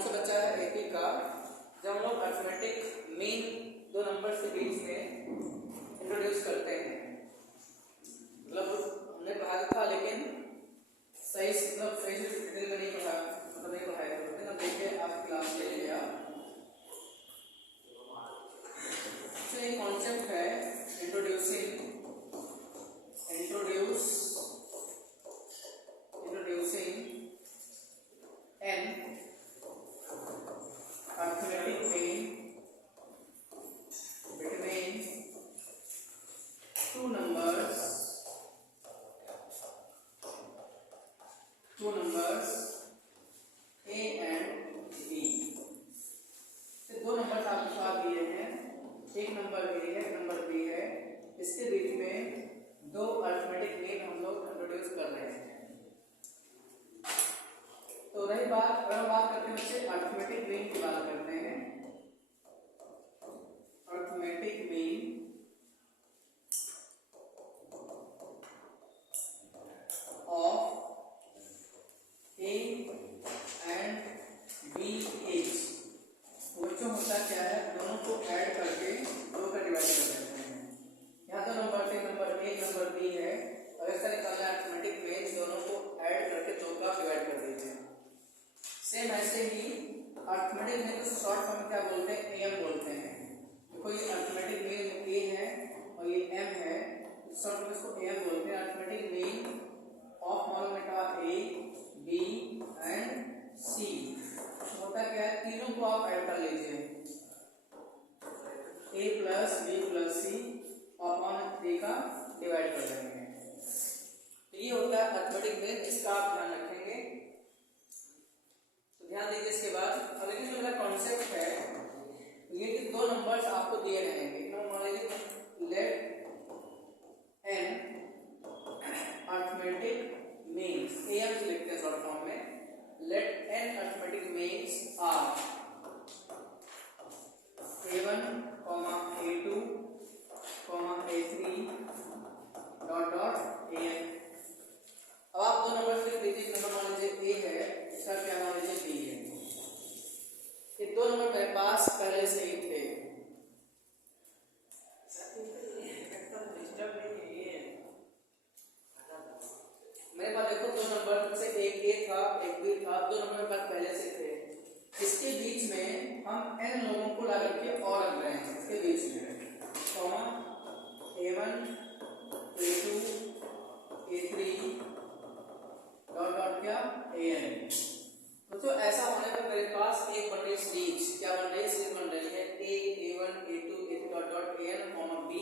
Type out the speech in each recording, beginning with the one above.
कौन सा बच्चा है एपी का, जब हम लोग अरिथमेटिक मीन दो नंबर के बीच में इंट्रोड्यूस करते हैं। मतलब हमने पढ़ा था लेकिन सही से डिटेल में नहीं पढ़ा, मतलब नहीं पढ़ाया करते ना। देखिए आप क्लास ले लिया, तो एक कॉन्सेप्ट है introducing N arithmetic mean between two numbers a and b। दो नंबर आपके पास दिए हैं, एक नंबर a है एक नंबर b है, इसके बीच में दो अरिथमेटिक मीन हम लोग इंट्रोड्यूस कर रहे हैं। तो रही बात, अगर बात करते हैं बच्चे अरिथमेटिक मीन की बात करते हैं। Arithmetic mean of a and b as, बच्चों होता क्या है, दोनों को ऐड करके दो का डिवाइड कर देते हैं। यहाँ दो नंबर थे, नंबर ए नंबर बी है, और ऐसा निकालना है अरिथमेटिक मीन दोनों को ऐड करके दो का डिवाइड कर दीजिए। सेम ऐसे ही अरिथमेटिक मीन को शॉर्ट फॉर्म क्या बोलते हैं, एम बोलते हैं। कोई अरिथमेटिक मीन ए है और ये एम है, शॉर्ट में इसको एम बोलते हैं। अरिथमेटिक मीन ऑफ मालूम है का ए बी एंड सी, होता क्या है, तीनों को आप ऐड कर लीजिए, ए प्लस बी प्लस सी अपॉन 3 का डिवाइड कर देंगे। तो ये होता है अरिथमेटिक मीन, इसका आप ध्यान रखेंगे। तो ध्यान दीजिए। इसके बाद अगले जो मेरा कॉन्सेप्ट है, ये कि दो नंबर्स आपको दिए रहेंगे। मान लीजिए let an arithmetic means, M से लिखते हैं शॉर्ट फॉर्म में, let an arithmetic means are a1, a2, a3 dot dot an। अब आप दो नंबर लिख लीजिए। नंबर मान लीजिए ए है, इसका क्या मान लीजिए बी है। ये दो नंबर मेरे पास पहले से ही थे। मेरे पास देखो दो नंबर से एक ए था एक बी था, दो नंबर पास पहले से थे। इसके बीच में हम n लोगों को ला करके और रख रहे हैं इसके बीच में, comma a1 a2 a3 dot dot क्या an। तो ऐसा होने पर मेरे पास एक बन रही सीरीज, क्या बन रही है, सीरीज बन रही है a1 a2 a3 dot dot an comma b।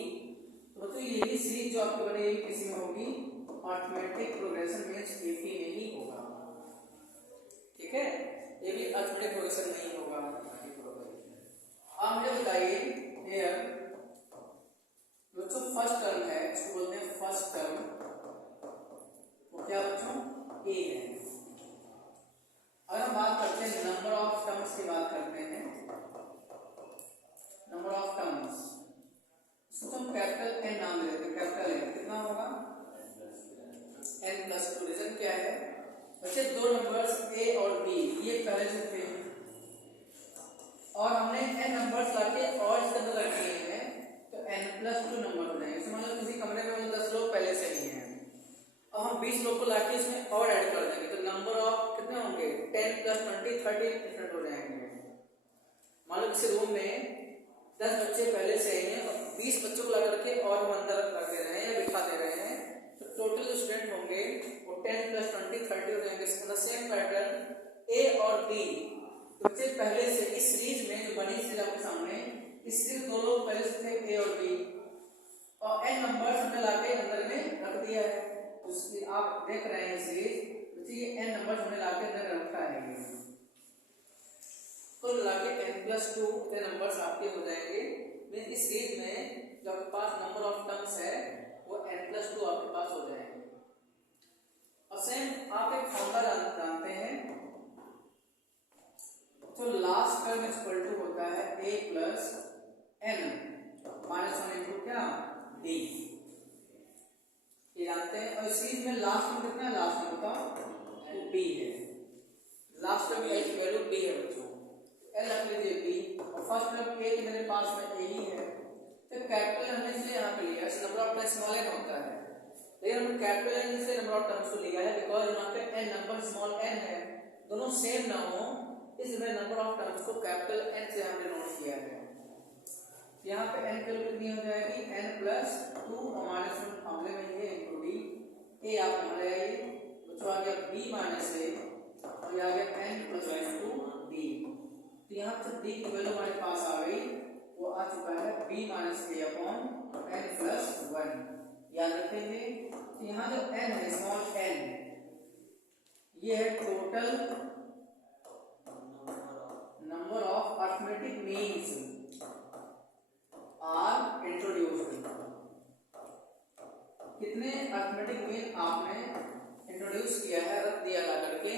तो यही सीरीज जो आपकी बनी किसी में होगी, अरिथमेटिक प्रोग्रेशन मींस एपी में ही होगा। ठीक है, ये भी अरिथमेटिक प्रोग्रेशन नहीं होगा। अब मुझे बताइए हियर बच्चों फर्स्ट टर्म है, इसको बोलते हैं फर्स्ट टर्म, वो क्या बच्चों ए है। अगर हम बात करते हैं नंबर ऑफ टर्म्स की बात करते हैं, नंबर ऑफ टर्म्स इसको हम कैपिटल एन नाम देते हैं। कैपिटल एन कितना होगा, n+2। रीजन क्या है बच्चे, दो नंबर्स a और b ये पहले से थे और हमने n नंबर्स लाके और इसके अंदर रख दिए हैं, तो n+2 नंबर हो जाएंगे। समझ लो किसी कमरे में 10 लोग पहले से ही हैं, अब हम 20 लोग को लाके इसमें और ऐड कर देंगे, तो नंबर ऑफ कितने होंगे, 10 + 20 30 डिफरेंट हो जाएंगे। मान लो किसी रूम में 10 बच्चे पहले से ही हैं और 20 बच्चों को ला करके और हम अंदर रख दे रहे हैं या बिठा दे रहे हैं, टोटल जो स्टूडेंट होंगे वो 10 + 20 30 हो जाएंगे। इसका सेम पैटर्न ए और बी बच्चे पहले से इस सीरीज में जो बनी सीरीज आपके सामने, इस सीरीज दो लोग पहले से थे ए और बी, और n नंबर्स हमने लाके अंदर में रख दिया है। उसकी आप देख रहे हैं सीरीज, तो ये n नंबर्स हमने लाके अंदर रखा है। कुल मिलाके n+2 इतने नंबर्स आपके हो जाएंगे। इस सीरीज में जो आपके पास नंबर ऑफ टर्म्स है वो n+2 आपके पास हो जाएंगे। और सेम आप एक फॉर्मूला जानते हैं, तो लास्ट टर्म इक्वल टू होता है a + n -1 * क्या d, ये जानते हैं। और सीरीज में लास्ट में कितना है, लास्ट में बताओ, तो b है। लास्ट टर्म की वैल्यू b है बच्चों। एल रख लीजिए बी, और फर्स्ट टर्म ए मेरे पास में ए ही है, तो कैपिटल हमने इसलिए यहाँ पे लिया है, number of terms small N होता है, लेकिन हमने कैपिटल एन से नंबर ऑफ टर्म्स को लिया है बिकॉज यहाँ पे एन नंबर स्मॉल एन है, दोनों सेम ना हो, इसलिए नंबर ऑफ टर्म्स को कैपिटल एन से हमने नोट किया है। यहाँ पे n की वैल्यू कितनी हो जाएगी, n प्लस 2 माइनस 1 मामले में ये इनटू डी, ए आप यहाँ ले आइए, बच्चों आ गया b माइनस ए, और ये आ गया n प्लस 2 d। तो यहाँ से d की वैल्यू हमारे पास आ गई, वो आ चुका है b माइनस ए अपॉन n प्लस 1। याद रखेंगे, तो यहाँ जो n है स्मॉल n, ये है total number of arithmetic means are introduced. कितने अरिथमेटिक मीन आपने इंट्रोड्यूस किया है, रख दिया ला करके,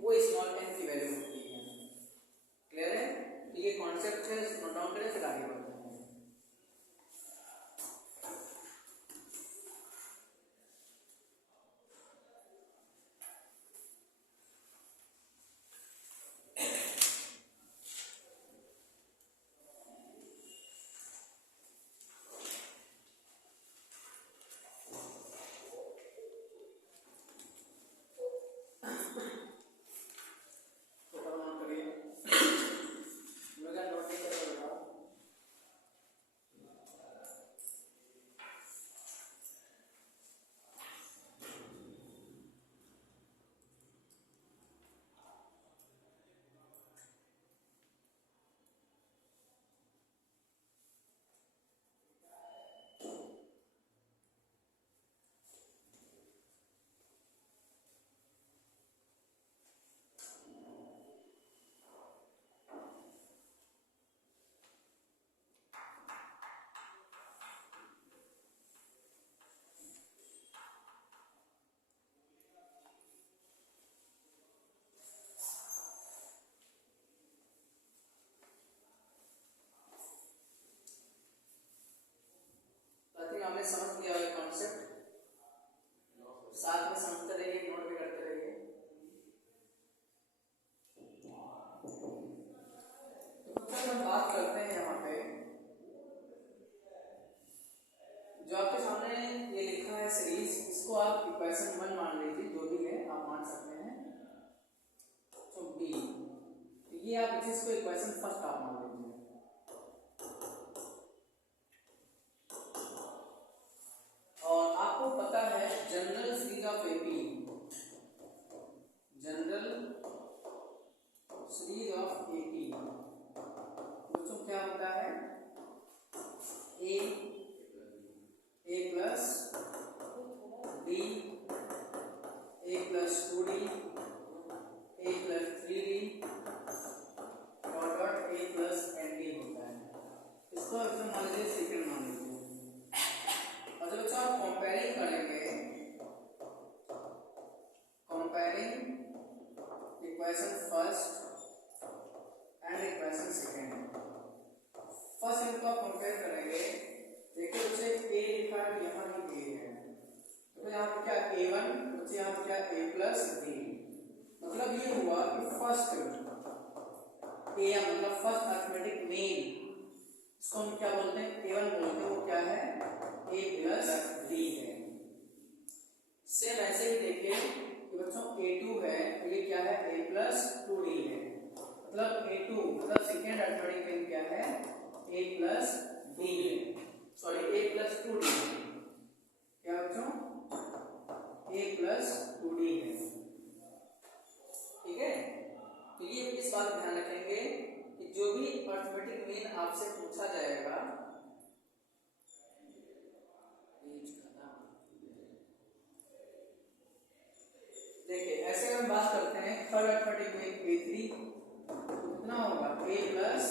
वो स्मॉल n की वैल्यू होती है। क्लियर है? तो ये कॉन्सेप्ट है, नोट डाउन करें, फिर आगे बढ़ते हैं। हमने समझ लिया ये कॉन्सेप्ट, साथ में समझते रहिए, नोट भी करते रहिए। तो हम बात करते हैं यहाँ पे, जो आपके सामने ये लिखा है सीरीज, इसको आप इक्वेशन 1 मान लीजिए, जो भी है आप मान सकते हैं। तो बी, ये आप इस चीज को इक्वेशन फर्स्ट आप मान लीजिए। और आपको पता है general series of AP, general series of AP बच्चों क्या होता है, A plus D, A plus 2d, A plus 3d, dot A plus N D होता है। इसको एकदम मान लीजिए सेकेंड मान लीजिए, और जब बच्चों आप कंपेयरिंग करेंगे, comparing equation first and equation second, first इनको आप कंपेयर करेंगे, देखिए बच्चे ए लिखा है, यहाँ भी ए है, तो यहाँ पर क्या a1, बच्चे यहाँ पर क्या a प्लस d, मतलब ये हुआ कि फर्स्ट ए मतलब फर्स्ट अरिथमेटिक मीन, इसको हम क्या बोलते हैं, a1 बोलते हैं, वो क्या है a प्लस d है। सेम ऐसे ही देखिए कि बच्चों a2 है, तो ये क्या है a प्लस 2d है, मतलब a2 मतलब सेकेंड अरिथमेटिक मीन क्या है a प्लस d है, सॉरी a प्लस 2d, क्या बच्चों a प्लस 2d है। ठीक है, तो ये इस बात का ध्यान रखेंगे कि जो भी अरिथमेटिक मीन आपसे पूछा जाएगा, देखिए ऐसे हम बात करते हैं थर्ड अरिथमेटिक मीन a3, कितना होगा a प्लस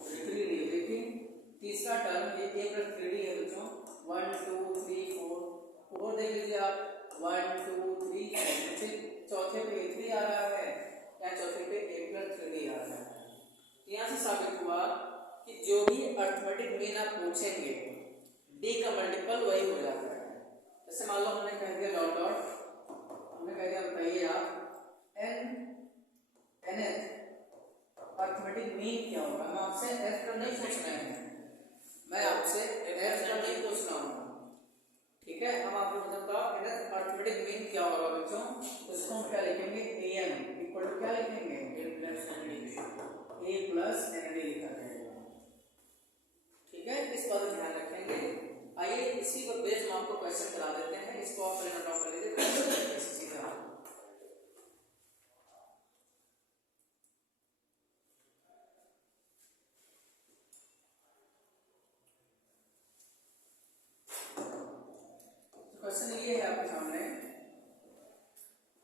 3d। देखिए तीसरा टर्म ये a प्लस 3d है बच्चों, 1 2 3 4, और देख लीजिए आप 1 2 3 4, चौथे पे a3 आ रहा है या चौथे पे a प्लस 3d आ रहा है। यहाँ से साबित हुआ कि जो भी अरिथमेटिक मीन आप पूछेंगे d का मल्टीपल वही हो जाता है। जैसे मान लो हमने कह दिया डॉट डॉट, हमने कह दिया बताइए आप nth अर्थमेटिक मीन क्या होगा। मैं आपसे एफ टर्म नहीं पूछ रहे हैं, मैं आपसे एफ टर्म नहीं पूछ रहा हूँ, ठीक है। हम आपको मतलब का अर्थमेटिक मीन क्या होगा बच्चों, इसको हम क्या लिखेंगे, ए एन इक्वल टू क्या लिखेंगे, ए प्लस एन डी लिखा जाएगा, ठीक है। इस बात का ध्यान रखेंगे। आइए इसी पर बेस हम आपको क्वेश्चन करा देते हैं, इसको आप नोट डाउन कर लीजिए सीधा। क्वेश्चन ये है आपके सामने,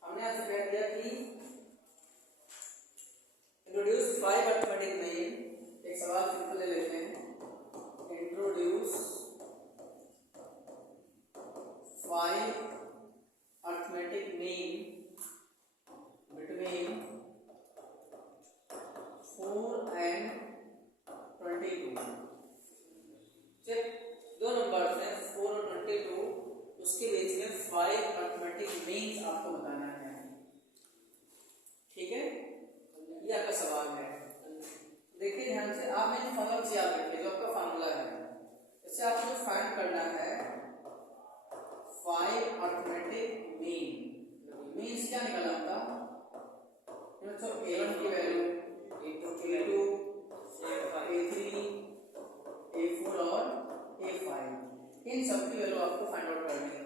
हमने आपसे कह दिया कि इंट्रोड्यूस 5 अर्थमेटिक मीन। एक सवाल सिंपल ले लेते हैं, introduce 5 arithmetic mean between 4 and 22। Check, दो नंबर्स हैं 4 और 22, उसके बीच में 5 अर्थमेटिक मीन्स आपको बताना है, ठीक है। ये आपका सवाल है। देखिए ध्यान से, आपने जो फॉर्मूला याद रखिए, जो आपका फॉर्मूला है, इससे आपको फाइंड करना है 5 अर्थमेटिक मीन। मीन्स क्या निकला आपका, तो a1 की वैल्यू, a2, a3, a4 और a5, इन सब की वैल्यू आपको फाइंड आउट करनी है।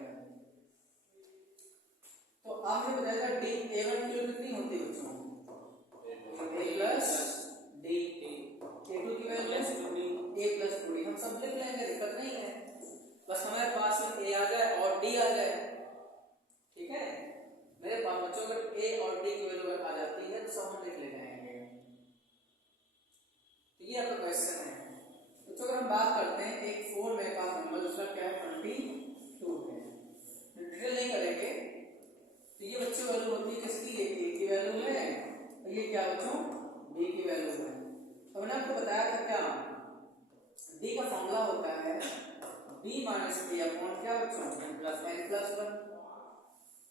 तो आपने बताया डी a1 की वैल्यू कितनी होती है बच्चों, a प्लस डी, a2 की वैल्यू a प्लस 2d। हम सब लिख लेंगे, दिक्कत नहीं है, बस हमारे पास में a आ जाए और d आ जाए, ठीक है। मेरे पास बच्चों अगर a और d की वैल्यू आ जाती है तो सब हम लिख ले जाएंगे। तो ये आपका क्वेश्चन है। तो अगर हम बात करते हैं, एक 4 मेरे पास नंबर, दूसरा क्या है 22 है, डिटेल नहीं करेंगे। तो ये बच्चों वैल्यू होती है किसकी, a की वैल्यू है, और ये क्या बच्चों b की वैल्यू है। तो मैंने आपको बताया था क्या, d का फॉर्मूला होता है b माइनस a अपॉन क्या बच्चों n+1,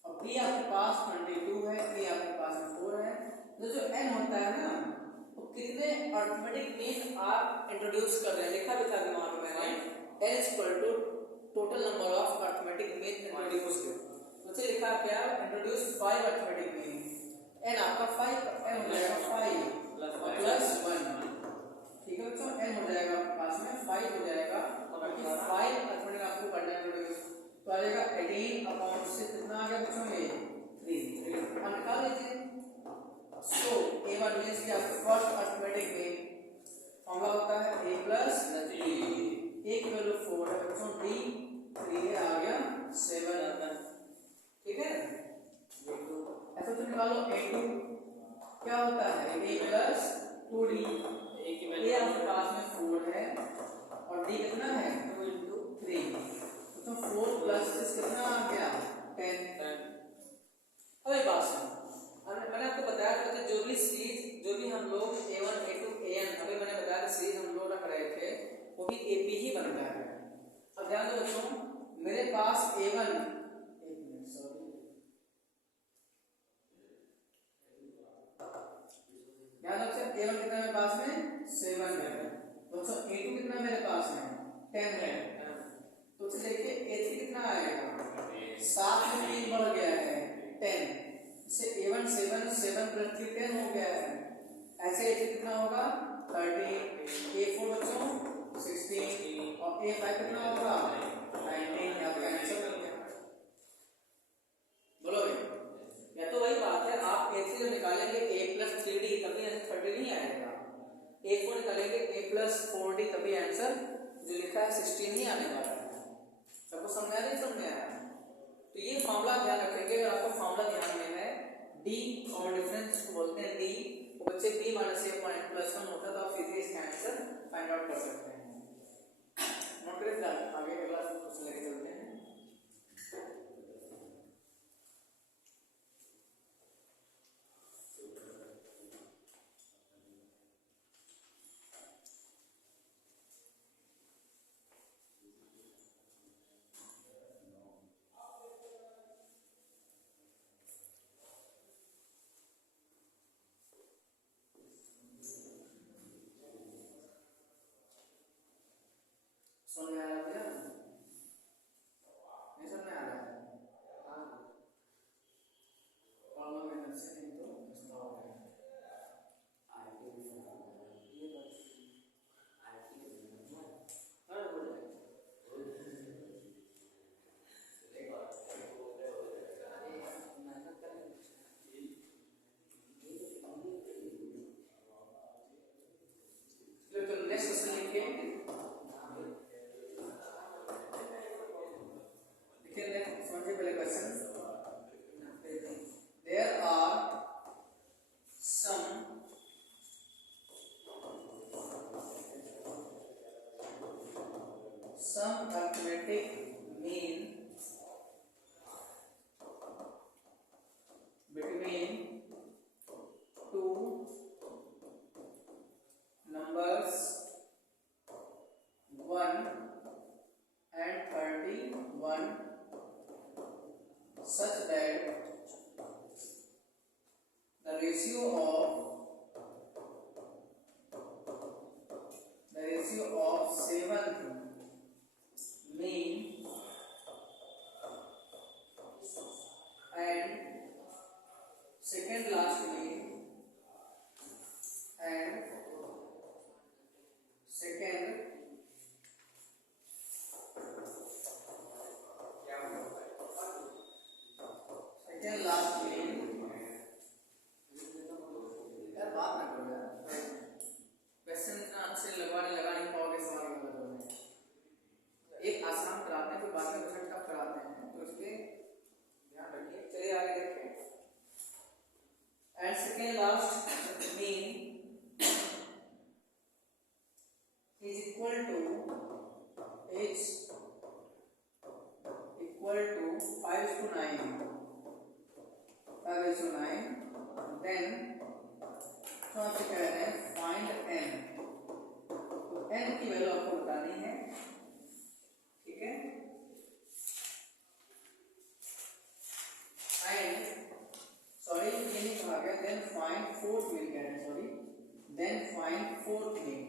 और b आपके पास 22 है, a आपके पास 4 है। तो जो n होता है ना, तो कितने अर्थमेटिक मीन आप इंट्रोड्यूस कर रहे हैं, लिखा भी था दिमाग में मैंने, n equal to total number of arithmetic mean introduce. मुझे लिखा क्या, इंट्रोड्यूस 5 अर्थमेटिक मीन, n आपका 5, n हो जाएगा 5 प्लस 1, ठीक है बच्चों। n हो जाएगा आपके पास में 5 हो जाएगा, और 5 अर्थमेटिक आपको करना है इंट्रोड्यूस, तो आ जाएगा 18 अपॉन से कितना आ गया बच्चों, ये 3, हम निकाल लीजिए। सो a1 मींस कि आपका फर्स्ट अर्थमेटिक मीन फॉर्मूला होता है a प्लस d, a की वैल्यू 4 है बच्चों, d 3 आ गया 7, ठीक है। ऐसा तो निकालो a2 क्या होता है, a प्लस 2d, a आपके पास में 4 है और d कितना है 2 into 3, तो 4 प्लस 6 कितना आ गया 10। अब एक बात सुनो, मैंने आपको बताया था कि जो भी सीरीज, जो भी हम लोग a1 a2 an, अभी मैंने बताया था सीरीज हम लोग रख रहे थे, वो भी ap ही बनता है। अब ध्यान दो बच्चों, मेरे पास a1, एक मिनट सॉरी, ध्यान रखिए a1 कितना मेरे पास में 7 है दोस्तों, a2 कितना मेरे पास में 10 है, तो उसे देखिए a3 कितना आएगा, 7 में 3 बढ़ गया है 10, इससे a1 7 प्लस 3 10 हो गया है। ऐसे a3 कितना होगा 30, a4 बच्चों 16 और a5 कितना होगा 19। आपका आंसर हो गया, बोलोगे। या तो वही बात है, आप a3 जो निकालेंगे a प्लस 3d तभी आंसर 30 नहीं आएगा, a4 निकालेंगे a प्लस 4d तभी आंसर जो लिखा है 16 ही आने वाला है। सबको समझ आ रहा है, समझ आ रहा है। तो ये फॉर्मूला ध्यान रखेंगे, अगर आपको फॉर्मूला ध्यान में है, d कॉमन डिफरेंस को बोलते हैं d, वो बच्चे b minus a point plus 1 होता है, तो आप सीधे इसका आंसर फाइंड आउट कर सकते हैं। नोट करें, आगे अगला क्वेश्चन लेके चलते हैं। such that the ratio of seventh mean and second last mean and second last mean, यार बात ना करो यार, क्वेश्चन आंसर लगा नहीं पाओगे सवाल में बताओ। एक आसान कराते हैं फिर बाद में क्वेश्चन टफ कराते हैं, तो इसके ध्यान रखिए। चलिए आगे देखते हैं। And second last mean is equal to 5:9 then तो आपसे कह रहे हैं फाइंड n, तो n की वैल्यू आपको बतानी है, ठीक है। एंड सॉरी ये नहीं कहा गया, देन फाइंड फोर्थ मीन कह रहे हैं, sorry then find fourth mean.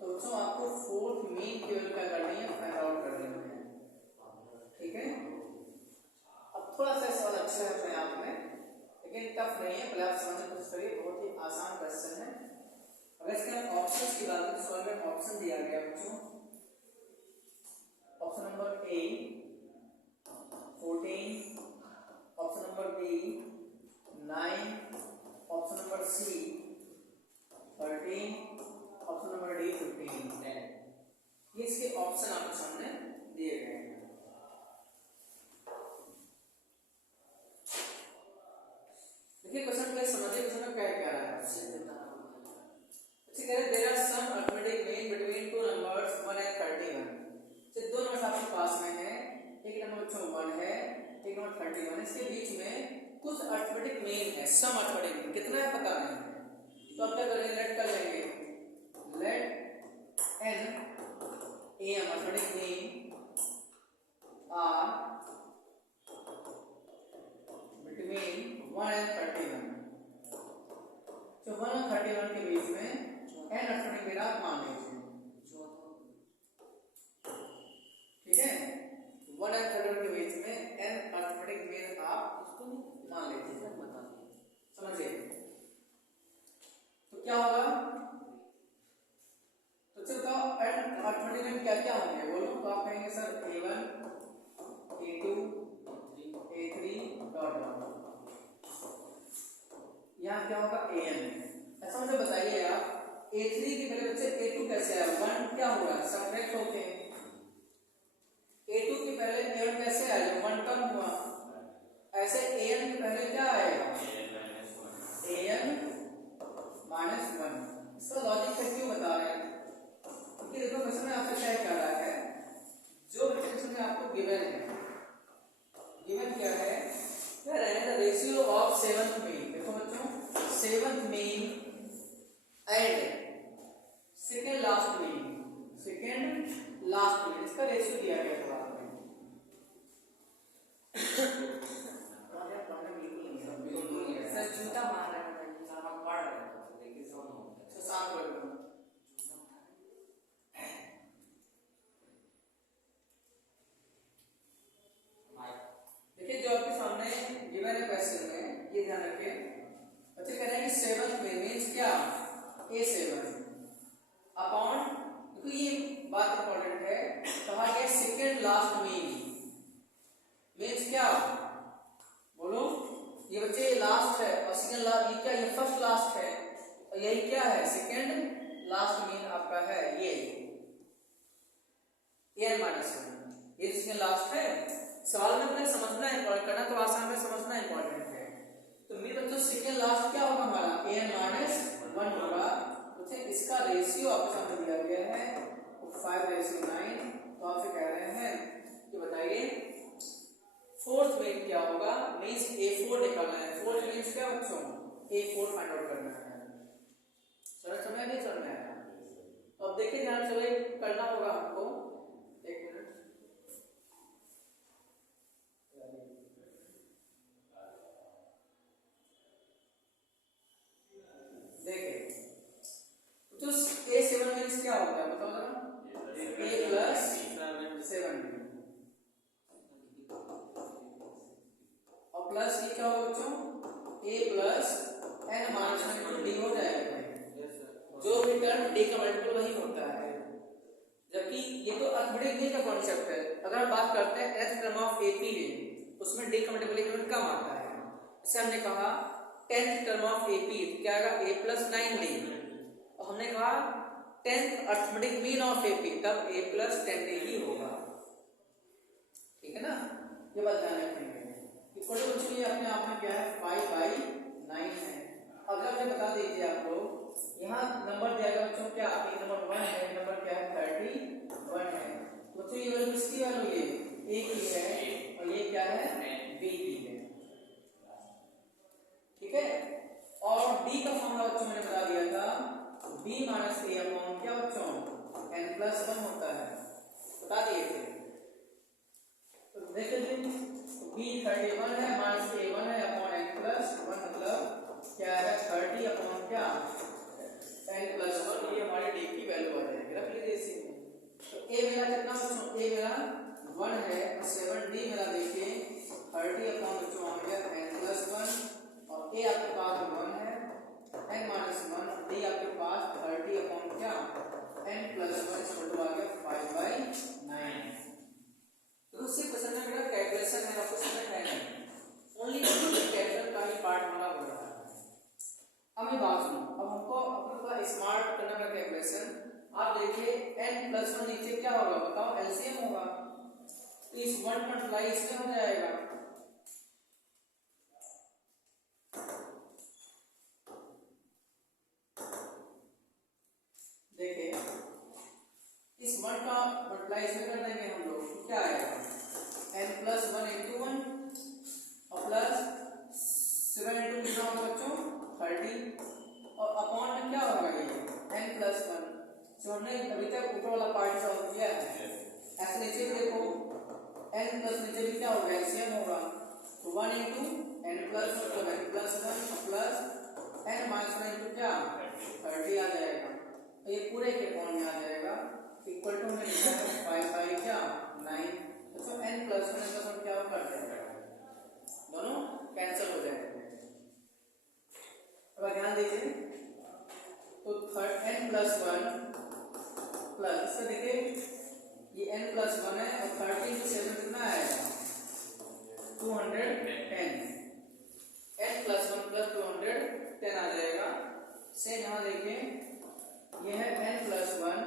तो बच्चों आपको फोर्थ मीन की वैल्यू क्या करनी है, फाइंड आउट करनी है, ठीक है। अब थोड़ा सा सवाल अच्छा है अपने आप में, लेकिन टफ नहीं है, पहले आप समझने की कोशिश करिए, बहुत ही आसान क्वेश्चन है। अगर इसके ऑप्शंस की बात करें, सवाल में ऑप्शन दिया गया बच्चों, option number A 14, option number B 9, option number C 13, option number D 15, 10। ये इसके ऑप्शन आपके सामने दिए गए हैं। देखिए क्वेश्चन में समझिए, क्वेश्चन में क्या कह रहा है। अच्छा कह रहे हैं there are some arithmetic mean between two numbers 1 and 31। तो दो नंबर आपके पास में है, एक नंबर 1 है, एक नंबर 31, इसके बीच में कुछ अरिथमेटिक मीन है, सम अरिथमेटिक मीन कितना है पता नहीं है, तो आप क्या करेंगे, लेट कर लेंगे, let n am arithmetic mean are between 1 and 31। तो 1 और 31 के बीच में n अरिथमेटिक मीन आप मान लीजिए, ठीक है। 1 and 31 के बीच में n अरिथमेटिक मीन आप मान लीजिए, समझिए। तो क्या होगा, तो चलो n अरिथमेटिक मीन क्या क्या होंगे बोलो, तो आप कहेंगे sir a1 a2 a3 dot dot, यहाँ क्या होगा an। ऐसा मुझे बताइए आप, a3 की पहले बच्चे a2 कैसे आया, 1 क्या हुआ सब्ट्रैक्ट होके, a2 की पहले a1 कैसे आया, 1 कम हुआ, ऐसे an की पहले क्या आएगा, an -1। इसका लॉजिक क्या क्यों बता रहे हैं, क्योंकि देखो क्वेश्चन में आपसे क्या कह रहा है, जो क्वेश्चन में आपको गिवन है, गिवन क्या है, कह रहे हैं the ratio of seventh mean, देखो बच्चों seventh mean and second last mean, इसका रेशियो दिया गया था आपने। बिल्कुल नहीं है सर, जूता मार रहे हैं, हम पढ़ रहे हैं, देखिए सब शांत हो जाओ। देखिए जो आपके सामने गिवन है क्वेश्चन में, ये ध्यान रखिए। बच्चे कह रहे हैं कि सेवंथ में मींस क्या, a7 अपॉन, देखो ये बात इंपॉर्टेंट है, कहा गया सेकंड लास्ट मीन मींस क्या, बोलो ये बच्चे लास्ट है और सेकंड लास्ट, ये क्या, ये फर्स्ट लास्ट है और यही क्या है, सेकंड लास्ट मीन आपका है ये n -1, ये सेकंड लास्ट है। सवाल में अपने समझना है, करना तो आसान है, समझना इंपॉर्टेंट है। तो मेरे बच्चों सेकंड लास्ट क्या होगा हमारा, n-1 होगा। तो इसका रेशियो आपके सामने दिया गया है 5:9। तो आपसे कह रहे हैं कि बताइए फोर्थ मीन क्या होगा, मींस a4 निकालना है। फोर्थ मींस क्या बच्चों, a4 फाइंड आउट करना है। समझ नहीं समझ में आया? तो अब देखिए ध्यान से करना होगा हमको, एक मिनट। जबकि ये तो अर्थमेटिक डी का कॉन्सेप्ट है। अगर हम बात करते हैं nth टर्म ऑफ एपी में, उसमें डी का मल्टीप्लिकेशन कम आता है। जैसे हमने कहा 10th टर्म ऑफ एपी क्या आएगा a प्लस 9d, और हमने कहा 10th arithmetic mean of AP, तब a प्लस 10d ही होगा। ठीक है ना, ये बात ध्यान रखेंगे। इक्वल टू बच्चों ये अपने आप में क्या है 5/9 है। अगर मैं बता दीजिए आपको, यहाँ नंबर दिया गया बच्चों क्या, एक नंबर 1 है, एक नंबर क्या है 31 है। बच्चों ये वैल्यू किसकी वैल्यू, ये a की है और ये क्या है b की है। ठीक है, और d का फॉर्मूला बच्चों मैंने बता दिया था, b माइनस a अपॉन क्या बच्चों n प्लस 1 होता है, बता दिए थे। तो देखिए b 31 है माइनस a 1 है अपॉन n प्लस 1, मतलब क्या है 30 अपॉन क्या n प्लस 1, ये हमारे d की वैल्यू आ जाएगी। रख लीजिए इसी में। तो a मेरा कितना बच्चों, a मेरा 1 है और 7d मेरा देखिए 30 अपॉन बच्चों आ गया n प्लस 1, और a आपके पास 1 है n माइनस 1, d आपके पास 30 अपॉन क्या n प्लस 1 इक्वल टू आ गया 5/9। तो उससे क्वेश्चन में मेरा कैलकुलेशन है, आपको समझ है नहीं, ओनली कैलकुलेशन का ही पार्ट हमारा हो रहा है। अब ये बात सुनो, अब हमको अपना थोड़ा स्मार्ट करना है कैलकुलेशन। आप देखिए n प्लस 1 नीचे क्या होगा बताओ, एलसीएम होगा, तो इस 1 मल्टीप्लाई इसमें हो जाएगा। देखिए इस 1 का मल्टीप्लाई इसमें कर देंगे हम लोग, तो क्या आएगा n प्लस 1 इंटू 1 और प्लस 7 इंटू कितना होगा बच्चों 30, और अपॉन में क्या होगा ये n प्लस 1, जो हमने अभी तक ऊपर वाला पार्ट सॉल्व किया है। ऐसे नीचे भी देखो n प्लस नीचे भी क्या होगा एलसीएम होगा, तो 1 इंटू n प्लस 1 तो n plus 1 plus n minus 1 into क्या 30 आ जाएगा, ये पूरे के अपॉन में आ जाएगा, इक्वल टू में लिखा है 5/9। तो n प्लस 1 का सब क्या कर देगा, दोनों कैंसिल हो जाएंगे। अब ध्यान दीजिए, तो n प्लस 1 प्लस इसका देखिए ये n प्लस 1 है और 30 से 7 कितना आएगा 210, n प्लस 1 प्लस 210 आ जाएगा। सेम यहाँ देखिए ये है n प्लस 1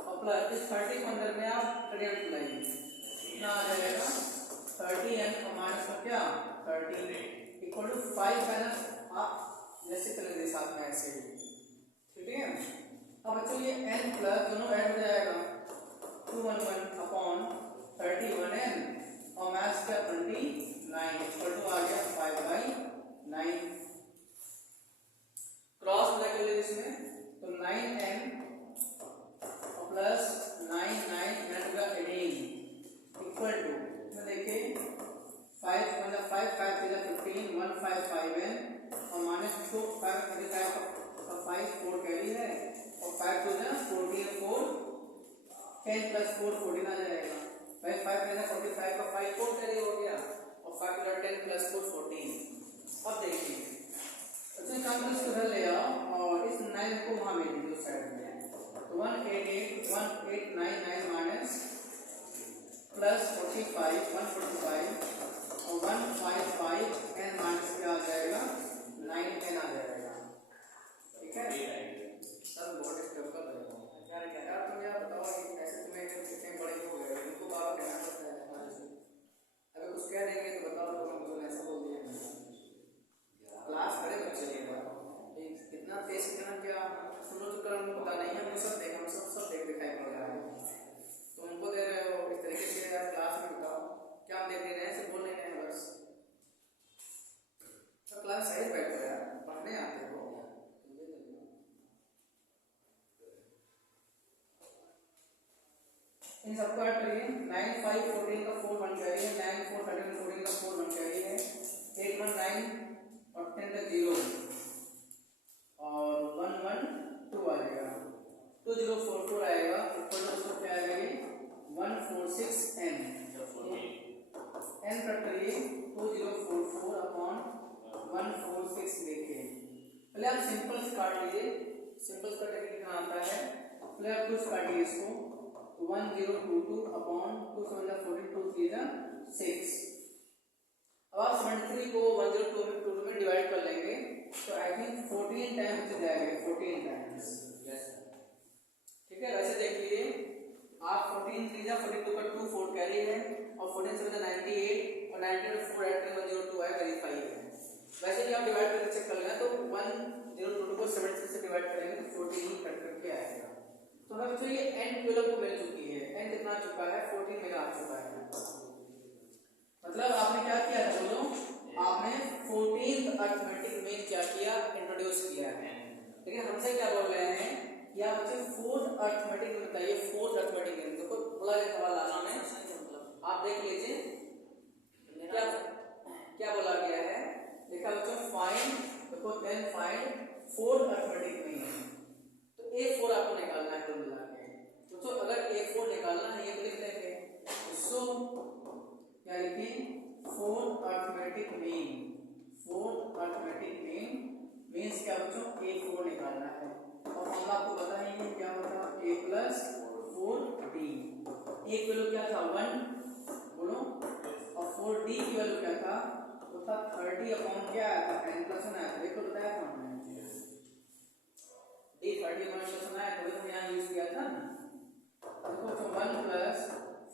और प्लस इस 30 को अंदर में आप रेडियन लाइए, कितना आ जाएगा 30n और माइनस का क्या 30 इक्वल टू 5 है ना, आप जैसे चलेंगे साथ में ऐसे ही। ठीक है, अब बच्चों ये n प्लस दोनों ऐड हो जाएगा 211 अपॉन 31n और माइनस का 29 इक्वल टू आ गया 5/9। क्रॉस मल्टीप्लाई कर इसमें, तो 9n प्लस 9 का 18 इक्वल टू में देखिए 5 मतलब 5 5 15 1 5 5n और माइनस 2 5 का 5 4 कैरी है और 5 2 14 4 10 प्लस 4 14 आ जाएगा, भाई 5 45 का 5 4 कैरी हो गया और 5 10 प्लस 4 14। अब देखिए अच्छा काम कर इसको इधर ले आओ और इस 9 को वहां ले लीजिए उस साइड में, तो 1899 माइनस प्लस 45 145 और 155 n माइनस क्या आ जाएगा 9n आ जाएगा। ठीक है सर बहुत स्टेप कर रहे हो यार, क्या यार तुम यार बताओ ऐसे तुम्हें कितने बड़े हो गए, तुमको बार कहना पड़ता है अगर कुछ कह देंगे तो बताओ तो हम ऐसा बोल दिए क्लास करे बच्चे कितना तेज कितना क्या सुनो तो कर पता नहीं, हम सब देख हम सब देख दिखाई पड़ रहा है, तुमको दे रहे हो इस तरीके से यार क्लास में बताओ क्या हम देख नहीं रहे हैं, सिर्फ बोल नहीं रहे हैं बस, तो क्लास सही बैठ रहा है पढ़ने आते हो। इन सबको ऐड करिए, 9 5 14 का 4 1 कैरी है, 9 4 13 14 का 4 1 कैरी है, 8 1 9 और 10 का 0 और 1 1 2 आ जाएगा, 2044 आएगा, इक्वल टू क्या आएगा ये 146n n कट करिए 2044 अपॉन 146 देखिए, पहले आप सिंपल से काट लीजिए, सिंपल का टेक्निक कितना आता है, पहले आप कुछ काटिए इसको, 1022 अपॉन 2 7 14 2 3 6। अब आप 73 को 1022 में डिवाइड कर लेंगे तो आई थिंक 14 टाइम्स जाएगा, 14 टाइम्स। ठीक है, वैसे देख लीजिए आप 14 3 42 का 2 4 कैरी है और 14 7 98 और 98 में 4 ऐड करें 102 आए, वेरीफाई है। वैसे भी आप डिवाइड करके चेक कर लेना तो 1022 को 73 से डिवाइड करेंगे तो 14 ही कट करके आएगा। तो हमें बच्चों ये n 12 को मिल चुकी है, n कितना आ चुका है, 14 मेरा आ चुका है। मतलब आपने क्या किया है बोलो, आपने 14th अरिथमेटिक मीन क्या किया, इंट्रोड्यूस किया है। लेकिन हमसे क्या बोल रहे हैं कि आप मुझे 4th अरिथमेटिक मीन बताइए, 4th अरिथमेटिक मीन। देखो बोला है सवाल लाना में, आप देख लीजिए क्या क्या बोला गया है, देखा बच्चों फाइंड, देखो then find 4th arithmetic mean. तो A4 आपको निकालना है कुल मिला के। तो अगर A4 निकालना है ये लिख लेंगे, सो क्या लिखें, 4th arithmetic mean. 4th arithmetic mean means क्या बच्चों, A4 निकालना है और हम आपको पता ही है क्या होता है, A प्लस 4D। A की वैल्यू क्या था 1 बोलो, और 4D की वैल्यू क्या था, वो था 30 अपॉन क्या आया था, n प्लस 1 आया था। देखो बताया था हमने D 30 अपॉन प्लस 1 आया था, तो यहाँ यूज किया था ना। देखो तो 1 प्लस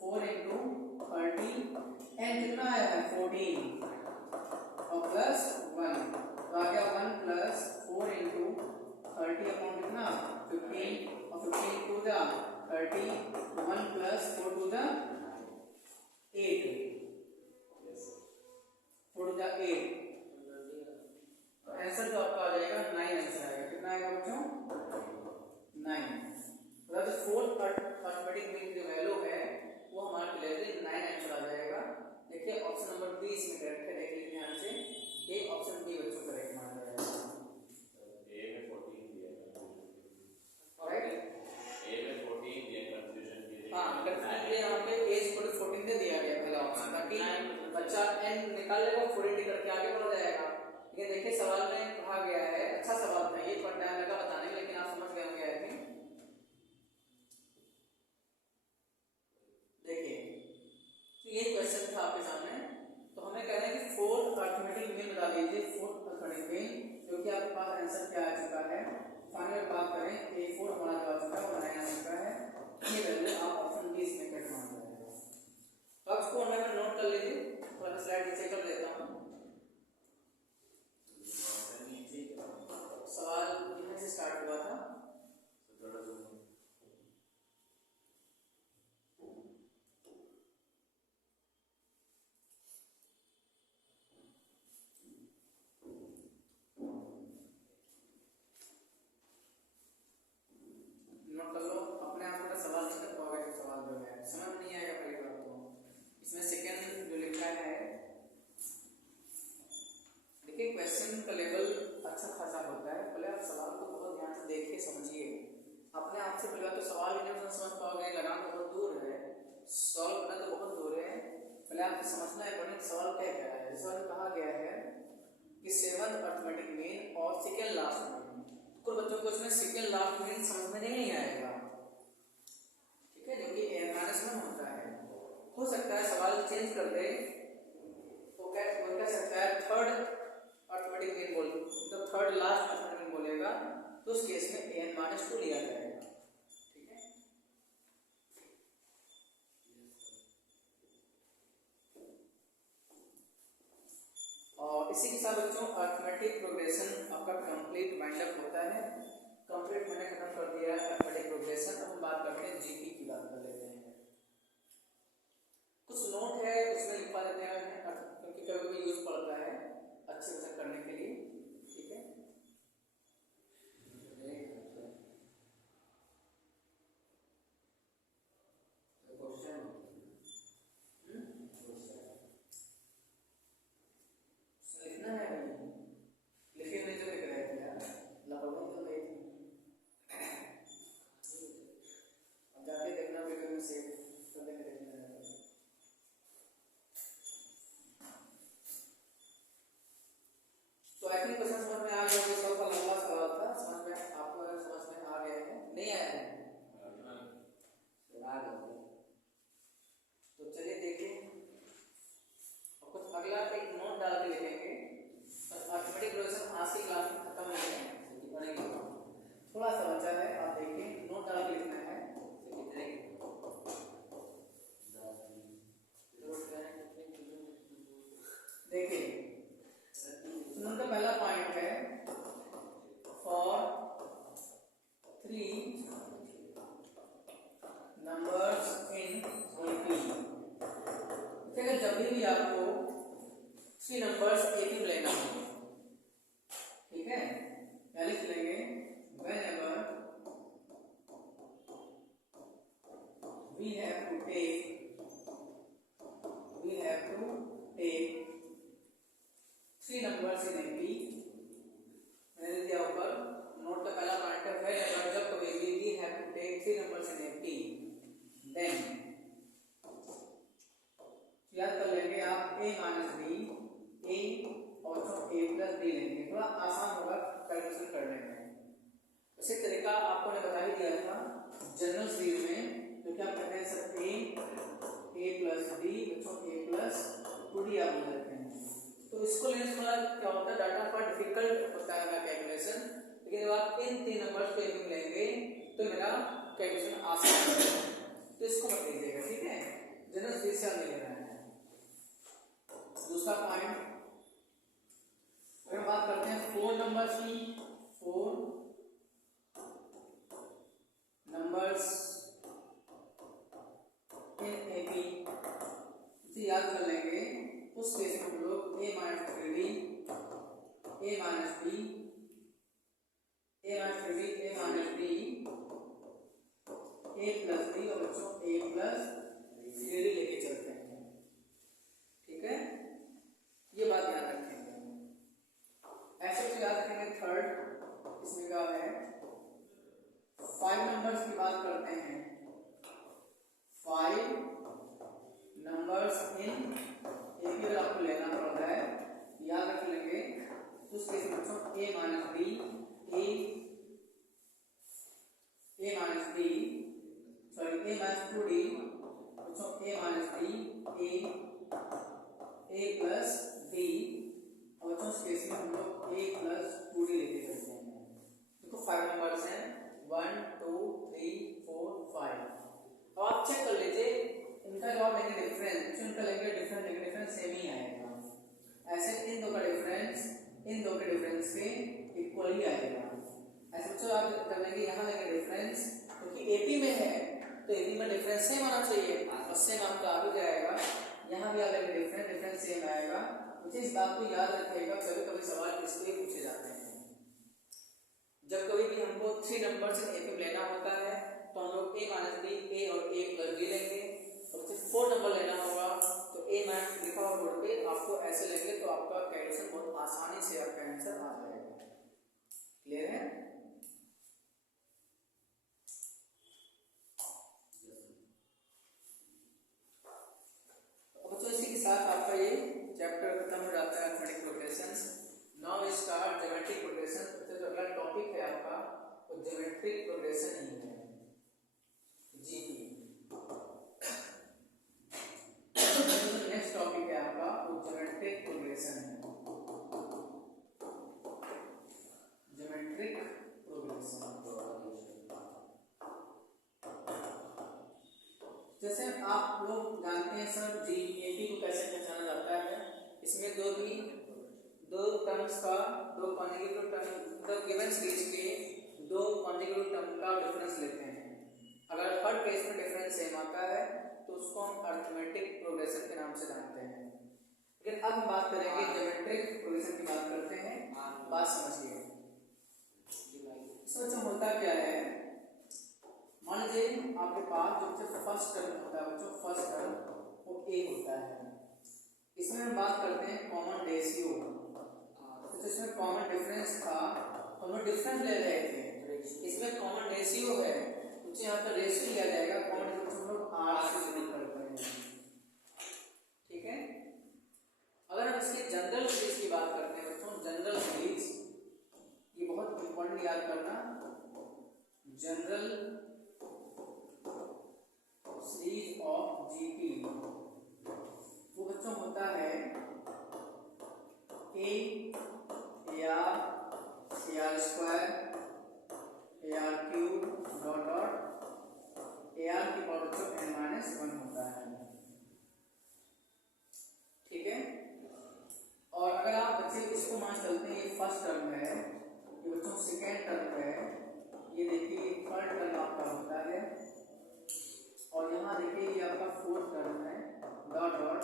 4 इंटू 30, n कितना आया है 14 और प्लस 1 तो आ गया 1 प्लस 4 इंटू 30 अपॉन कितना 15 और 15 to the 30, 1 plus 4 to the 8, 4 to the 8। तो आंसर जो आपका आ जाएगा 9 आंसर आएगा। कितना आएगा बच्चों 9। मतलब 4th अरिथमेटिक मीन की वैल्यू है वो हमारे क्लियरली 9 आंसर आ जाएगा। देखिए ऑप्शन नंबर बी इसमें करेक्ट है, देख लीजिए ध्यान से, ये ऑप्शन बी बच्चों करेक्ट माना जाएगा। ए में 14 दिया कंफ्यूजन, राइट, ए में 14 दिया कंफ्यूजन के लिए। हां डेफिनेटली यहां पे एज को 14 दे दिया गया पहला ऑप्शन, ताकि बच्चा n निकाल लेगा 14 करके आगे बढ़ जाएगा। लेकिन देखिए सवाल में कहा गया है, अच्छा सवाल था ये, थोड़ा टाइम लगा बताने में लेकिन आप समझ गए होंगे आई थिंक। देखिए तो ये क्वेश्चन था आपके सामने, तो हमें कहना है कि 4th अरिथमेटिक मीन बता दीजिए, 4th अरिथमेटिक मीन, जो कि आपके पास आंसर क्या आ चुका है। फाइनल बात करें A4 हमारा जो आ चुका है वो 9 आ चुका है। ये वैल्यू आप ऑप्शन बी इसमें कट मान लेंगे। तो आप इसको में नोट कर लीजिए, थोड़ा स्लाइड नीचे कर देता हूं। सवाल यहां से स्टार्ट हुआ था, नोट कर लो, अपने आप थोड़ा सवाल नहीं कर पाओगे तो सवाल जो है समझ नहीं आएगा पहली बात तो। इसमें सेकंड जो लिखा है, देखिए क्वेश्चन का लेवल अच्छा खासा होता है, पहले आप सवाल को बहुत ध्यान से देखिए समझिए। अपने आप से पहले तो सवाल ही नहीं समझ पाओगे, लगाना तो बहुत दूर है, सॉल्व करना तो बहुत दूर है। पहले आपको समझना है पढ़ने सवाल क्या क्या है। सवाल कहा गया है कि 7th अरिथमेटिक मीन और सेकंड लास्ट मीन, कुछ बच्चों को इसमें सेकंड लास्ट मीन समझ में नहीं आएगा, ठीक है, जो कि n-1 होता है। हो सकता है सवाल चेंज कर दे तो क्या कह सकता है थर्ड अरिथमेटिक मीन बोल, तो थर्ड लास्ट अरिथमेटिक मीन बोलेगा तो उस केस में n-2 लिया जाएगा, ठीक है। और इसी के साथ बच्चों अरिथमेटिक प्रोग्रेशन आपका कंप्लीट वाइंड अप होता है। कंप्लीट मैंने खत्म कर दिया है अरिथमेटिक प्रोग्रेशन। अब हम बात करते हैं जीपी की, बात कर लेते हैं। कुछ नोट है उसमें लिखवा देते हैं क्योंकि कभी कभी यूज पड़ता है अच्छे से करने के लिए, ठीक है। लिखना है, लिखे नहीं तो लिख रहे थे यार, लापरवाही तो नहीं नहीं आया है? तो चलिए देखिए, और कुछ अगला एक नोट डाल के लिखेंगे। अर्थमेटिक प्रोग्रेशन आज की क्लास में खत्म नहीं है, थोड़ा सा बचा है, आप देखिए नोट डाल के लिखना है। देखिए उनका पहला पॉइंट है फॉर 3 नंबर्स इन AP। देखिए जब भी आपको 3 नंबर्स AP में लेना हो, ठीक है, क्या लिख लेंगे, whenever we have to take 3 numbers in AP। मैंने दिया ऊपर नोट का पहला पॉइंट है whenever, जब कभी भी we have to take 3 numbers in AP, then याद कर लेंगे आप a माइनस b, a और a प्लस b लेंगे, थोड़ा आसान होगा कैलकुलेशन करने में। इसी तरीका आपको ने बता ही दिया था जनरल सीरीज में, जो क्या कहते हैं सर a प्लस b बच्चों a प्लस 2d आप बोलते हैं। तो इसको लेने थोड़ा क्या होता है, डाटा पर डिफिकल्ट होता है मेरा कैलकुलेशन, लेकिन जब आप इन 3 नंबर्स को एक लेंगे तो मेरा कैलकुलेशन आसान होगा। तो इसको मत लीजिएगा, ठीक है, जनरल सीरीज से हमें लेना है। दूसरा पॉइंट, अगर बात करते हैं 4 नंबर्स की, 4 नंबर्स इन AP, इसे याद कर लेंगे। उस केस में हम लोग a minus 3d, a minus b, a minus 3d, a minus b, a plus b और बच्चों a प्लस 3d लेके चलते हैं, ठीक है, ये बात याद रखेंगे। ऐसे तो याद रखेंगे। थर्ड इसमें क्या है, 5 नंबर्स की बात करते हैं, 5 नंबर्स इन AP अगर आपको लेना पड़ रहा है, याद रख लेंगे। उस केस में बच्चों a minus b, a minus b, sorry a minus 2d बच्चों a minus b, a plus b और बच्चों उस केस में हम लोग a प्लस 2d लेके चलते हैं। देखो 5 नंबर्स हैं, 1 2 3 4 5। अब आप चेक कर लीजिए इनका जवाब लेंगे डिफरेंस, इनका लेंगे डिफरेंस सेम ही आएगा। ऐसे इन दो का डिफरेंस इन दो के डिफरेंस के इक्वल ही आएगा। ऐसे बच्चों आप कर लेंगे, यहाँ लेंगे डिफरेंस, क्योंकि AP में है तो AP में डिफरेंस सेम आना चाहिए, और सेम आपका आ भी जाएगा। यहाँ भी आप लेंगे डिफरेंस सेम आएगा। मुझे इस बात को याद रखिएगा, कभी कभी सवाल इसलिए पूछे जाते हैं। जब कभी भी हमको 3 नंबर्स इन AP में लेना होता है तो हम लोग a माइनस b, a और a प्लस b लेंगे, और फिर 4 नंबर लेना होगा तो a माइनस लिखा हुआ बोर्ड पे आपको ऐसे लेंगे, तो आपका कैलकुलेशन बहुत आसानी से आपका आंसर आ जाएगा। क्लियर है? बच्चों इसी के साथ आपका ये चैप्टर खत्म हो जाता है, arithmetic progressions. Now we start geometric progression. तो अगला टॉपिक है आपका वो ज्योमेट्रिक प्रोग्रेशन ही है, जीपी। नेक्स्ट टॉपिक है आपका वो ज्योमेट्रिक प्रोग्रेशन है, ज्योमेट्रिक प्रोग्रेशन। जैसे आप लोग जानते हैं सर जीएपी को कैसे पहचाना जाता है। इसमें दो टर्म्स का, दो कॉन्जिक्यूटिव टर्म, मतलब गिवन सीरीज के दो कॉन्जिक्यूटिव टर्म का डिफरेंस लेते हैं। अगर हर केस में डिफरेंस सेम आता है तो उसको हम अर्थमेटिक प्रोग्रेशन के नाम से जानते हैं। लेकिन अब हम बात करेंगे ज्योमेट्रिक प्रोग्रेशन की बात करते हैं। बात समझिए, इसमें होता क्या है, मान लीजिए आपके पास जो फर्स्ट टर्म होता है, जो फर्स्ट टर्म वो a होता है। इसमें हम बात करते हैं कॉमन रेशियो। तो इसमें कॉमन डिफरेंस था, हम लोग डिफरेंस ले रहे थे, इसमें कॉमन रेशियो है, तो यहाँ पर रेशियो लिया जाएगा। कॉमन डिफरेंस हम लोग r से डिनोट करते हैं, ठीक है। अगर हम इसकी जनरल सीरीज की बात करते हैं बच्चों, जनरल सीरीज ये बहुत इंपॉर्टेंट याद करना, जनरल सीरीज ऑफ जीपी वो बच्चों होता है A R square AR cube dot dot AR की पावर बच्चों n-1 होता है। ठीक है, और अगर आप बच्चे इसको मान चलते हैं, ये फर्स्ट टर्म है, ये बच्चों सेकेंड टर्म है, ये देखिए थर्ड टर्म आपका होता है, और यहाँ देखिए ये आपका फोर्थ टर्म है डॉट डॉट,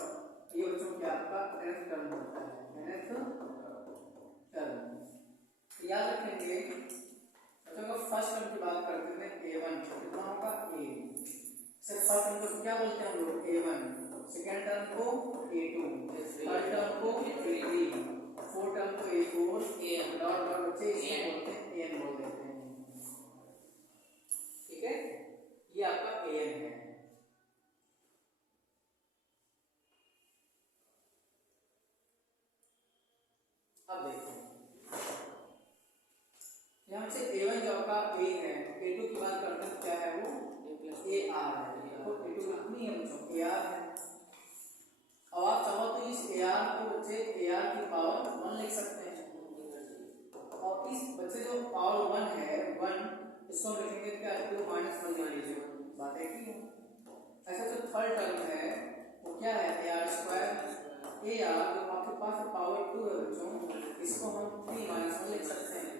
ये बच्चों क्या आपका nth टर्म होता है, nth टर्म। याद रखेंगे बच्चों को फर्स्ट टर्म की बात करते हैं A1 कितना होगा A, सिर्फ फर्स्ट टर्म को क्या बोलते हैं हम लोग A1, सेकेंड टर्म को A2, थर्ड टर्म को A3, फोर्थ टर्म को A4, A डॉट डॉट बच्चे इसको बोलते हैं AN बोल देते हैं। ठीक है, ये आपका AN है। अब देखो यहाँ से A1 जो आपका A है, A2 की बात करते हैं क्या है वो AR है, देखो A2 कितनी है बच्चों AR है। अब आप चाहो तो इस AR को बच्चे AR की पावर 1 लिख सकते हैं, और इस बच्चे जो पावर 1 है 1 इसको हम लिखेंगे क्या 2 - 1 लिख लीजिए, बात है कि ऐसा जो थर्ड टर्म है वो क्या है AR स्क्वायर, AR जो आपके पास पावर 2 है बच्चों, इसको हम 3 - 1 लिख सकते हैं।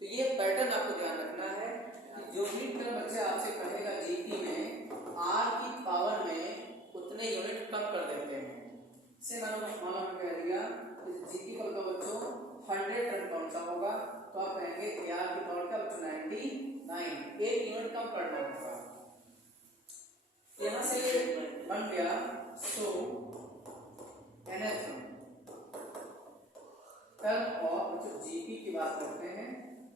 तो ये पैटर्न आपको ध्यान रखना है कि जो भी टर्म बच्चा आपसे कहेगा जीपी में आर की पावर में उतने यूनिट कम कर देते हैं। से मानो कह दिया जीपी का मतलब बच्चों 100 टर्म कौन सा होगा, तो आप कहेंगे आर की पावर का बच्चों 99, एक यूनिट कम करना होगा। यहाँ से बन गया सो nth टर्म ऑफ बच्चों जीपी की बात करते हैं,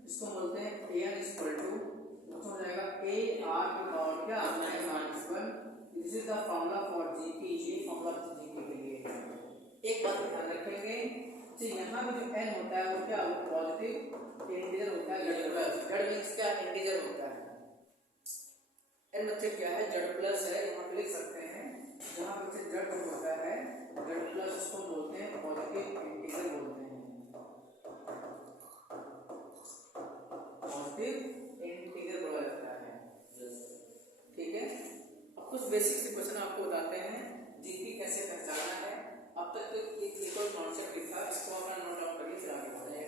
इसको बोलते हैं an इक्वल टू हो जाएगा AR की पावर क्या -1। This is the formula for GP, ये फार्मूला जीपी के लिए है। एक बात ध्यान रखेंगे कि यहाँ पे जो n होता है वो क्या पॉजिटिव इंटीजर होता है, जेड प्लस, जेड मींस क्या इंटीजर होता है, n बच्चे क्या है जेड प्लस है, यहाँ पे लिख सकते हैं जहाँ बच्चे जेड होता है जेड प्लस उसको बोलते हैं पॉजिटिव इंटीजर बोलते हैं, पॉजिटिव इंटीजर बोला जाता है। ठीक है, अब कुछ बेसिक से क्वेश्चन आपको बताते हैं जीपी कैसे पहचानना है। अब तक तो एक और कॉन्सेप्ट लिखा, इसको अपना नोट डाउन करिए फिर आगे बढ़ेंगे।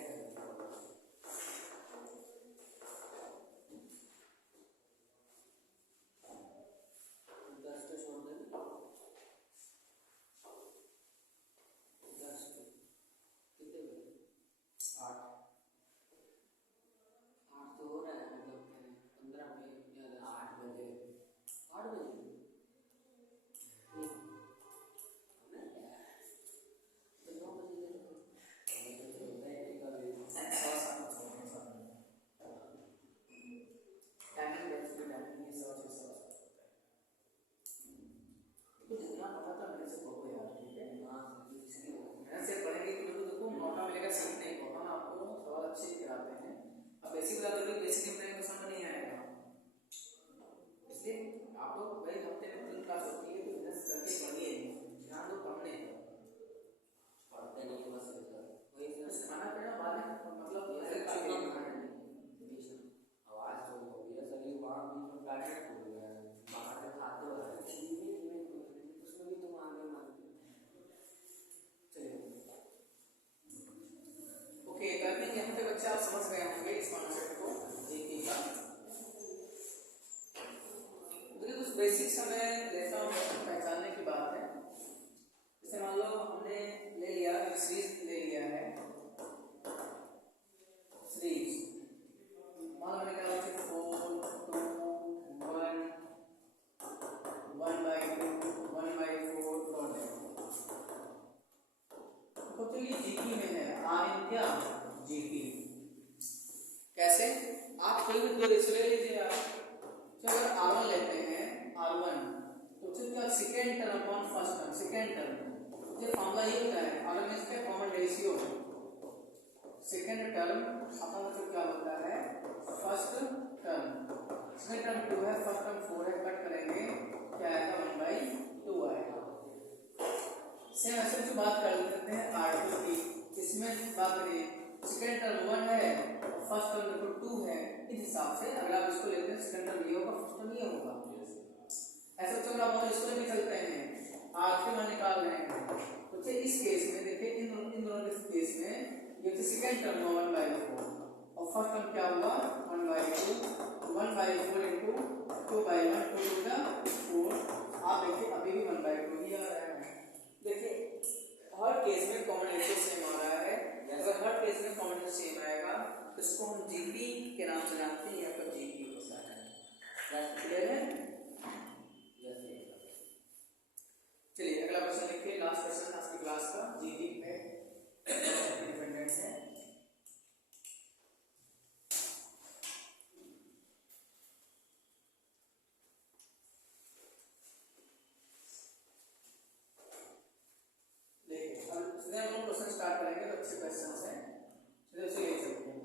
आप समझ गए होंगे इस कॉन्सेप्ट को जीपी का। देखिए कुछ बेसिक समय लेता हूँ पहचानने की बात है। जैसे मान लो हमने ले लिया सीरीज ले लिया है, सीरीज मान लो मैंने क्या 4 2 1 1/2 1/4 डॉट तो ये जीपी में है आर इन क्या जीपी। कैसे आप कोई भी दो रेशियो ले लीजिए आप, तो अगर R1 लेते हैं R1 तो क्या second term upon first term, second term ये फार्मूला ये होता है R1 में इसका common ratio second term upon जो क्या होता है फर्स्ट टर्म, सेकंड टर्म 2 है, फर्स्ट टर्म 4 है, कट करेंगे क्या आएगा 1/2 आएगा। सेम ऐसे कुछ बात कर लेते हैं R2 की, इसमें बात करिए सेकंड टर्म 1 है और फर्स्ट टर्म देखो 2 है, इस हिसाब से अगर आप इसको लेते हैं सेकंड टर्म ये होगा फर्स्ट टर्म ये होगा, ऐसा तो आप इसको भी चलते हैं आखिरी मान निकाल रहे हैं। तो इस केस में देखिए इन दोनों के केस में ये सेकंड टर्म 1/4 और फर्स्ट टर्म क्या हुआ 1/2, 1/4 इंटू 2/1, 2 टू द 4, आप देखिए अभी भी 1/2 ही आ रहा है। देखिए हर केस में कॉमन रेशियो सेम आ रहा है, अगर हर केस में कॉमन रेशियो सेम आएगा तो इसको हम जीपी के नाम से जानते हैं, या फिर जीपी होता है। क्लियर है? चलिए अगला क्वेश्चन देखिए, लास्ट क्वेश्चन आज की क्लास का, जीपी पे इंडिपेंडेंट है। क्वेश्चन स्टार्ट करेंगे तो अच्छे क्वेश्चन है, चलिए उसे ले चलते हैं।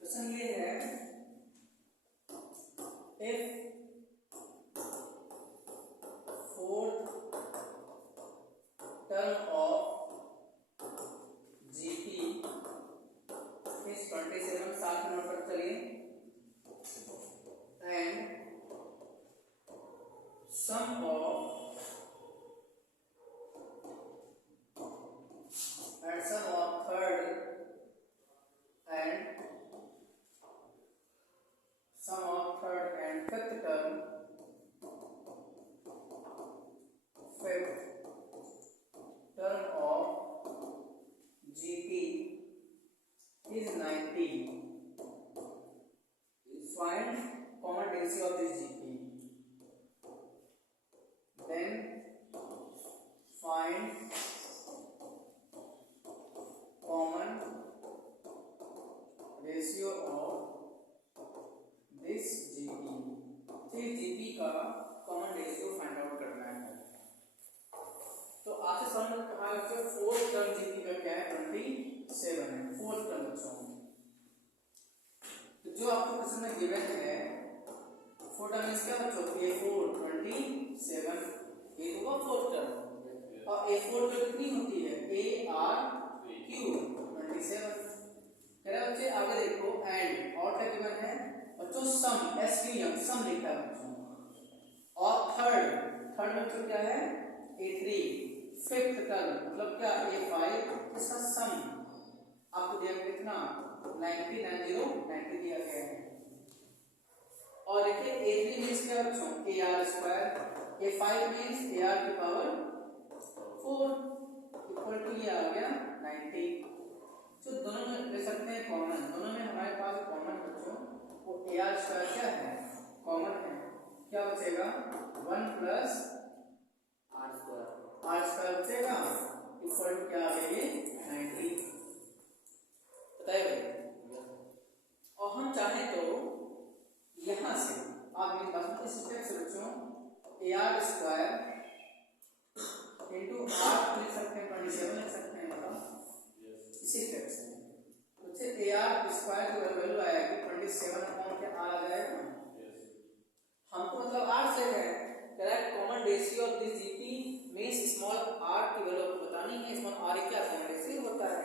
क्वेश्चन ये है, if fourth term of GP is 27, 7 number पर चलिए, and sum of third and sum of third and fifth term, of GP is 90. Find common ratio of this GP. Then find common ratio of this GP. इस GP का common ratio find out करना है। तो आपसे सवाल कहा है कि फोर्थ टर्म GP का क्या है 27 है, फोर्थ टर्म बच्चों। तो जो आपको प्रश्न में गिवन है फोर्थ टर्म मींस क्या बच्चों, A4 27, ये होगा फोर्थ टर्म, और A4 जो कितनी होती है ARQ 27। कह रहा बच्चे आगे देखो, एंड और क्या गिवन है बच्चों, सम SVM सम लिखा है बच्चों, और थर्ड बच्चों क्या है A3, फिफ्थ टर्म मतलब क्या A5, इसका सम आपको दिया गया कितना 90 दिया गया है। और देखिए A3 मींस क्या बच्चों AR², A5 मींस AR की पावर 4 इक्वल टू ये आ गया 90। तो दोनों में ले सकते हैं कॉमन, दोनों में हमारे पास कॉमन बच्चों वो AR² क्या है कॉमन है, क्या बचेगा 1 प्लस R² बचेगा इक्वल टू क्या आ गया ये 90, बताइए। और हम चाहें तो यहां से आप मेरी बात में इस स्टेप से बच्चों AR² इंटू R लिख सकते हैं 27 लिख सकते हैं, मतलब इसी स्टेप से तो AR² की वैल्यू आएगी 27 अपॉन क्या R आ जाएगा। हमको मतलब R से है correct, common ratio of this GP means small r की वैल्यू आपको बतानी है, स्मॉल r क्या कॉमन रेशियो होता है।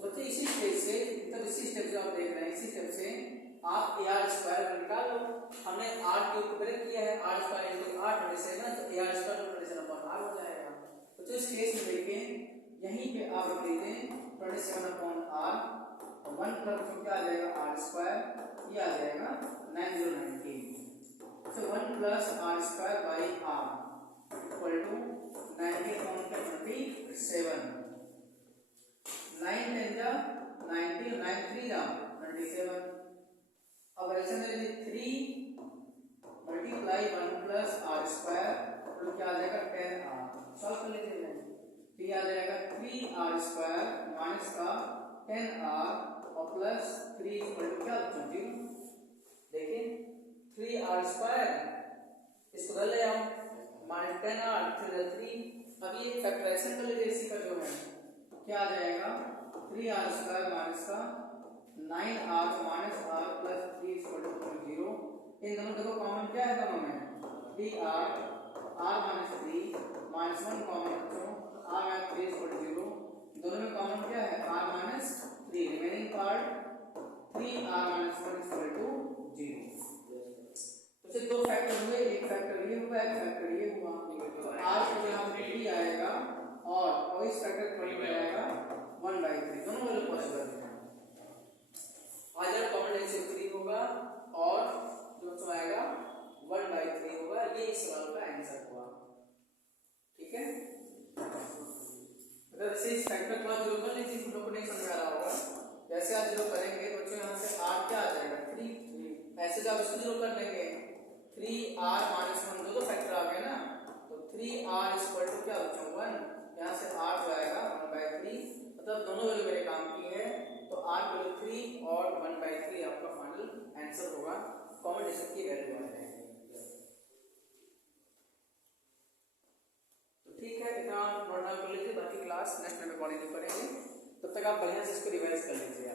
तो इसी स्टेप से तब इसी स्टेप से आप देख रहे हैं, इसी स्टेप से आप AR² निकाल लो। हमने R क्यूब को ब्रेक किया है, R² into R 27, तो AR² 27 अपॉन R हो जाएगा। तो इस केस में देखिए यहीं पे आप रख लीजिए 27 अपॉन R, 1 प्लस क्या आ जाएगा R², ये आ जाएगा 9090। तो 1 plus R² by R equal to 90 upon 27, 9 10 जा 90, 9 3 जा 27। अब ऐसे में 3 मल्टीप्लाई 1 प्लस R² तो क्या आ जाएगा 10R, सॉल्व कर लेते हैं, तो ये आ जाएगा 3R² माइनस का 10R और प्लस 3 इक्वल टू क्या 20। देखिए 3R² इसको कर ले हम माइनस 10R 3। अब ये फैक्टराइजेशन कर लीजिए इसी का जो है क्या आ जाएगा 3r² माइनस का 9r minus r plus 3 equal to 0। इन दोनों देखो कॉमन क्या है दोनों में 3r r minus 3 minus 1 common बच्चों r माइनस 3 इक्वल टू 0। दोनों में कॉमन क्या है r minus 3 remaining part 3r minus 1 equal to 0। तो सिर्फ दो फैक्टर हुए, एक फैक्टर ये हुआ, एक फैक्टर ये हुआ। तो r को यहाँ पे 3 आएगा और इस फैक्टर को क्या आएगा 1/3। दोनों वैल्यू पॉसिबल है। आ जाए कॉमन रेशियो 3 होगा और जो आएगा 1/3 होगा। ये इस सवाल का आंसर हुआ। ठीक है, अगर इसे इस फैक्टर को जीरो कर लीजिए, हम लोग को नहीं समझ आ रहा होगा। जैसे आप जीरो करेंगे बच्चों यहाँ से r क्या आ जाएगा 3। ऐसे जब इसको जीरो कर लेंगे 3r माइनस 1 दो फैक्टर आ गए ना, तो 3r इक्वल टू क्या बच्चों 1। यहाँ से r जो आएगा 1/3। मतलब दोनों वैल्यू मेरे काम की है, तो r वैल्यू 3 और 1/3 आपका फाइनल आंसर होगा। कॉम्बिनेशन की वैल्यू आ जाएगी। तो ठीक है, इतना नोट डाउन कर लीजिए, बाकी क्लास नेक्स्ट में कंटिन्यू करेंगे। तब तक आप बढ़िया से इसको रिवाइज कर लीजिए।